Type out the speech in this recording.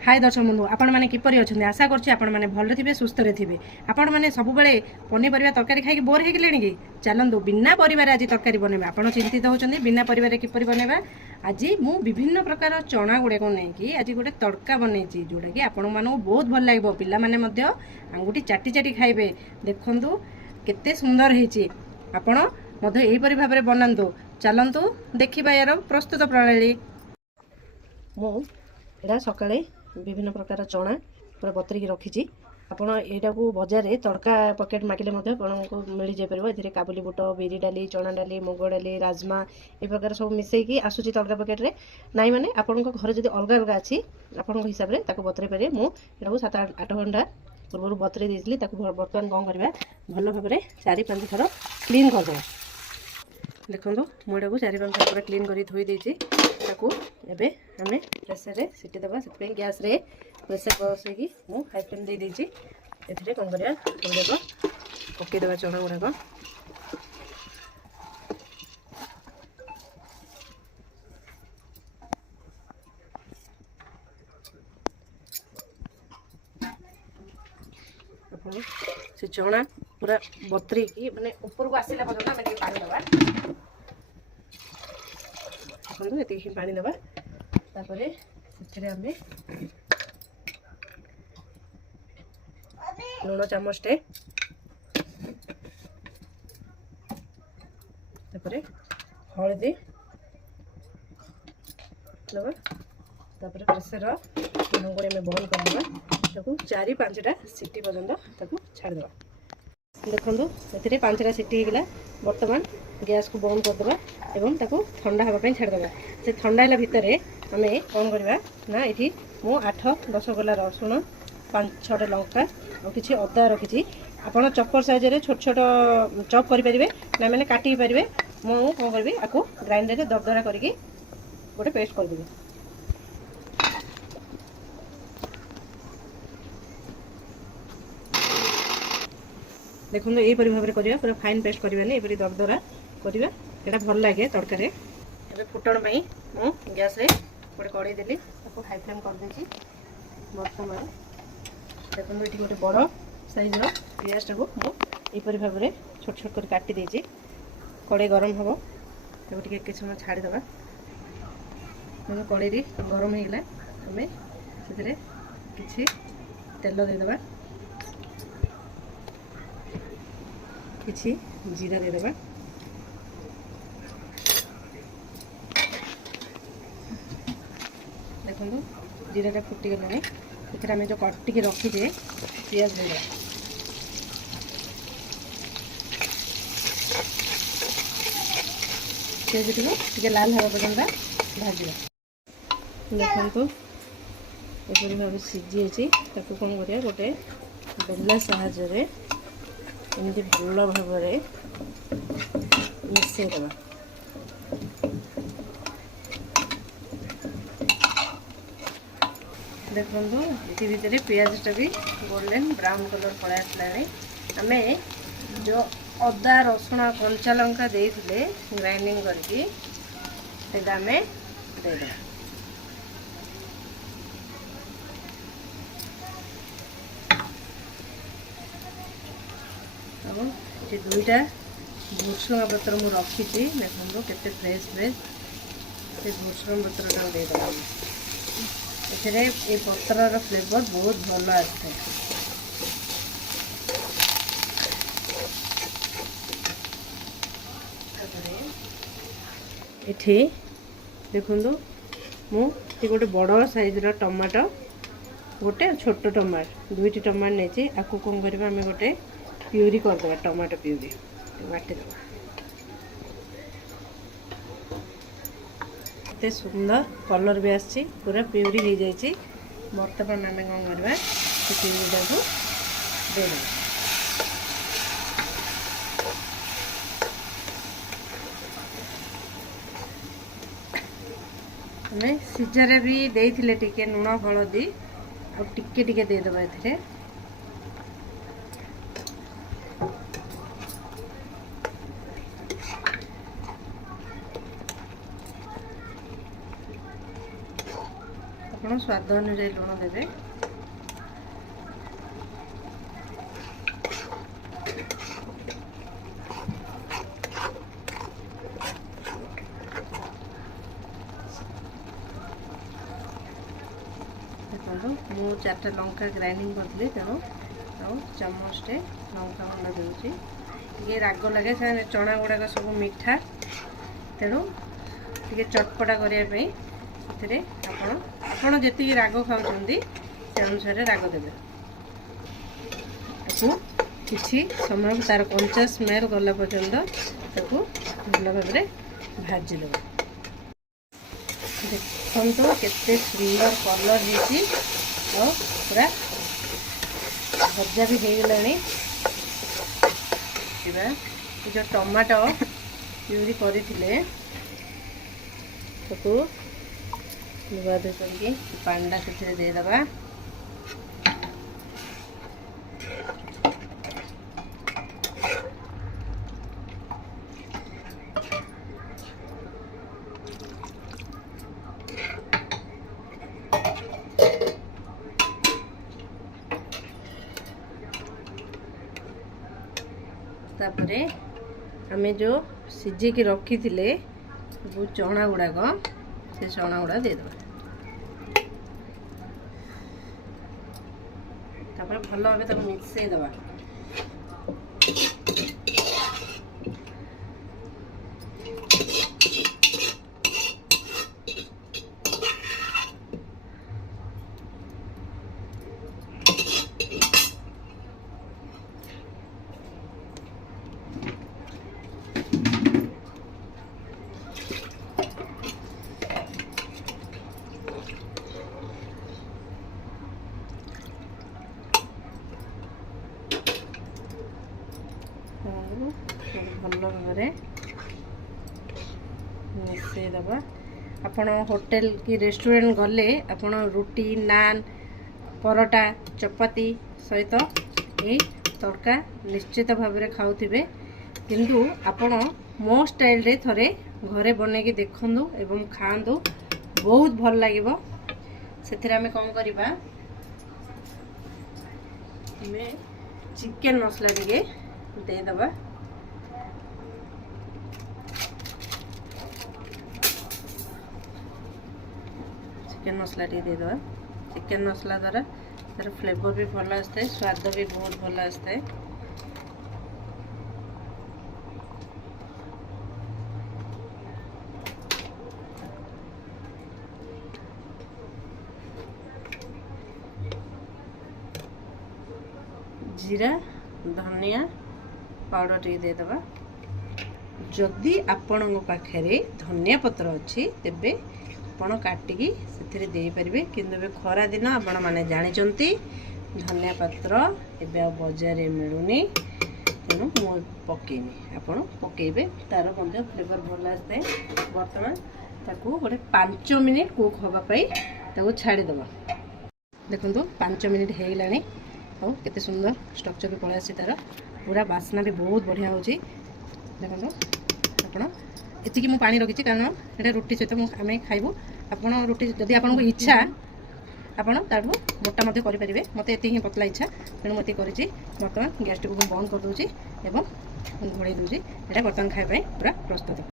हाय दर्शक बंधु आपण मैंने किपरि अच्छे आशा करने भल थे सुस्थ थे आपण मैंने सब पनीपरिया तरकारी खाई बोर हो गले कि चलतु बिना परिवार आज तरकारी बनवा आप चिंतित होती बिना परिवार किपरि बनवा आज मु विभिन्न प्रकार चना गुड़ाक नहीं आज गोटे तड़का बनई जोटा कि आपण मानू बहुत भल लगे पिला माने आंगुठी चाटी चाटी खाइबे देखु केते सुंदर होती आपण यहीपरि भाव में बनातु चलतु देखा यार प्रस्तुत प्रणाली मुझा सकाଳେ विभिन्न प्रकार चना पूरा बतरिकी रखी आपड़ यहाँ को बजार में तड़का पकेट मागिले आपको मिल जापर ए काबुली बुट बिरी डाली चना डाली मुग डाली राजमा ये प्रकार सब मिसेकी आसूची तड़का पकेट रे नाई माने आपण घर जब अलग अलग अच्छी आपण हिसाब से बतरे पारे मुझे 7-8 घंटा पूर्व बतरे देती बर्तमान कौन करवा भल भाव में 4-5 थर क्लीन करदे देखो मुझे 4-5 थर पूरा क्लीन कर धोई देती एबे आमे प्रेसर रे सीटी दबा से गैस रे प्रेसर बसैकी मु हाई फ्लेम दे देछि एथिरे कोन करिया गुड़ाक पकई देवा चना गुड़ाक से चना पूरा बतरी की माने ऊपर को आसिला पर्यंत आमे पानी दबा ये पानी दबा तापरे आमे लुण चामचटे तापरे हलदी दबा तापरे प्रेसर ढंग में बंद करदे 4-5टा सीटी पर्यंत छाड़देवा देखो ये 5टा सीटी होगा बर्तमान गैस को बंद करदे एवं ताको ठंडा हाँपाई छाड़देवा से ठंडा है भितर आम कौन करवा ना ये मु 8-10 गला रसुण 5-6टा लंका और किसी अदा रखी आपड़ चपर साइज छोट छोट चप करेंगे ना मैंने काटिक पारे मु कौन करी आपको ग्राइंडर दरदरा करके गोटे पेस्ट करदेवी देखो यहीपरि भाव में करवा पूरा फाइन पेस्ट करवानी यहपरि दरदरा करवा यहाँ भल लगे तड़कार एवं फुटण मु गैस रे गोटे कड़े देली हाई फ्लेम कर देछि बर्तमान देखो ये गोटे बड़ साइज पियाज को मुझे भाव में छोट छोट कर काटी देछि कड़े गरम हम ताको टिके समय छाड़ीदे कड़े गरम होगा आम से किसी तेल देदेबा किसी जीरा देदेबा देखो जीराटा फुटीगलानी एथेर आम जो कटिकी रखीजे पियाज देदेबा पियाज टी लाल हवा पर्यंत भाजवा देखो ये भाव सीझी कौन करिया गोटे बेला साहाय्य एमती भल भाव में मिसेदेवा देखो ये भितर पियाजटा भी गोल्डन ब्राउन कलर पड़ा आसला आम जो अदा रसुण कंचा लंका देते ग्राइंडिंग करके देदेवा ये 2टा भुसुंगा पत्र मुझे रखी देखो केते फ्रेश फ्रेश से भुसुंगा पत्रटा देदेगा एथे ये पत्रर फ्लेवर बहुत भल आसता एठी देखो मुझे गोटे बड़ साइज टमाटो गोटे छोट टमाटो 2टी टमाटो नहीं आपको कौन करवा आम गोटे प्यूरी करदे टमाटो प्यूरी बाटिदेव एते सुंदर कलर भी आसी पूरा प्यूरी हो जाए बर्तमान आम कौन करवा प्यूरीटा को देदेव आम सीझारे भी देते टिके लुण हलदी और टिके टिके देदेवा एथिरे ଆପଣ ସ୍ୱାଦ ଅନୁଯାୟୀ ଲୁଣ ଦେବେ। ଦେଖନ୍ତୁ ମୁଁ 4ଟା ଲଙ୍କା ଗ୍ରାଇଣ୍ଡିଙ୍ଗ କରିଥିଲି, ତେଣୁ ଆଉ ଚାମଚଟେ ଲଙ୍କା ଗୁଣ୍ଡ ଦେଉଛି। ଟିକେ ରାଗ ଲାଗେ, କାରଣ ଚଣା ଗୁଡ଼ାକ ସବୁ ମିଠା, ତେଣୁ ଟିକେ ଚଟପଟା କରିବା ପାଇଁ ସେଥିରେ ଆପଣ ଯେତିକି ରାଗ ଖାଉଛନ୍ତି ସେ ଅନୁସାରେ ରାଗ ଦେବେ। ତାକୁ କିଛି ସମୟ ତାର କଞ୍ଚା ସ୍ମେଲ୍ ଗଲା ପର୍ଯ୍ୟନ୍ତ ତାକୁ ଭଲ ଭାବରେ ଭାଜିଦେବେ। ଦେଖନ୍ତୁ କେତେ ସୁନ୍ଦର କଲର୍ ହେଇଛି ଆଉ ପୁରା ଭଜା ବି ହେଇଗଲାଣି। ଏ ଯେଉଁ ଟମାଟୋ ପ୍ୟୁରି କରିଥିଲେ ତାକୁ ଧୁଆ ଧୁଇ କରିକି ପାଣିଟା ସେଥିରେ ଦେଇଦେବା। तापर आम जो सिझेकी रखी सब चना गुड़ाक से चना गुड़ा देदेव। तापर भल भाव तक मिक्सई दबा। भल भाव मिसई दबा। आपण होटेल की रेस्टोरेंट गले आपण रुटी नान परोटा चपाती सहित यही तड़का निश्चित भाव में खाऊे, किंतु आपण मो स्टाइल रे थरे घरे बने की देखंदु एवं खांदु, बहुत भल लागिबो। सेथिरे आमे कौन करिबा, हमें चिकन मसला टिके दे दबा। चिकन मसला टी दे दबा। चिकन मसला द्वारा तार फ्लेवर भी भल आसता है, स्वाद भी बहुत भल आसता है। जीरा धनिया पाउडर टी दे दबा। जदि आपण पाखे धनिया पत्र अच्छी तेबे आपण काटिकी से दे पारे, किंतु खरा दिन आपण मैंने जानते धनिया पत्र एबे बजार मिलूनी, तेणु मु पकेनी आपण पकेबे, तार फ्लेवर भल आसता है। बर्तमान ताकू गोटे 5 मिनिट कुक होगापाई ताकू छाड़ीदबा। देखो 5 मिनिट हो गलानी और केते सुंदर स्ट्रक्चर भी पड़े आसी, तार पूरा बास्ना भी बहुत बढ़िया होची। देखो आपण एतिकी मु पानी रखी, कारण ये रुटी सहित आम खाइबू। आपण रुटी जदि आपन को इच्छा आपण ताठू मोटा मध्य करि परिबे, मते एति ही पतला इच्छा, तेणु मते करिछि। बर्तमान गैस टी को बंद कर दूची एवं घोड़े दूची। एटा बर्तमान खाइ पूरा प्रस्तुत।